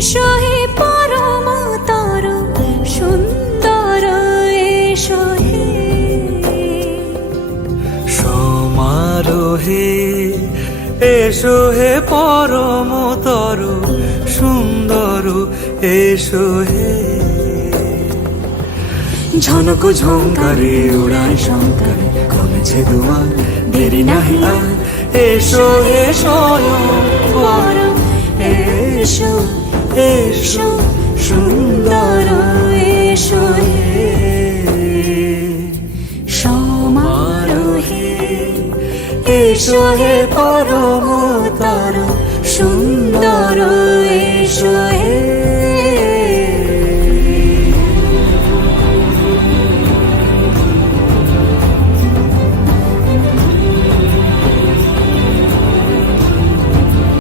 এসো হে পরমতর সুন্দর এসো হে সমারোহে এসো হে পরমতর সুন্দর এসো হে ঝনক ঝঙ্কারে উড়ায় শঙ্কারে খুলেছে দুয়ার দেরি নাহি আর এসো হে স্বয়ং এসো এসো সুন্দর এসো হে সমারোহে এসো হে পরমতর সুন্দর এসো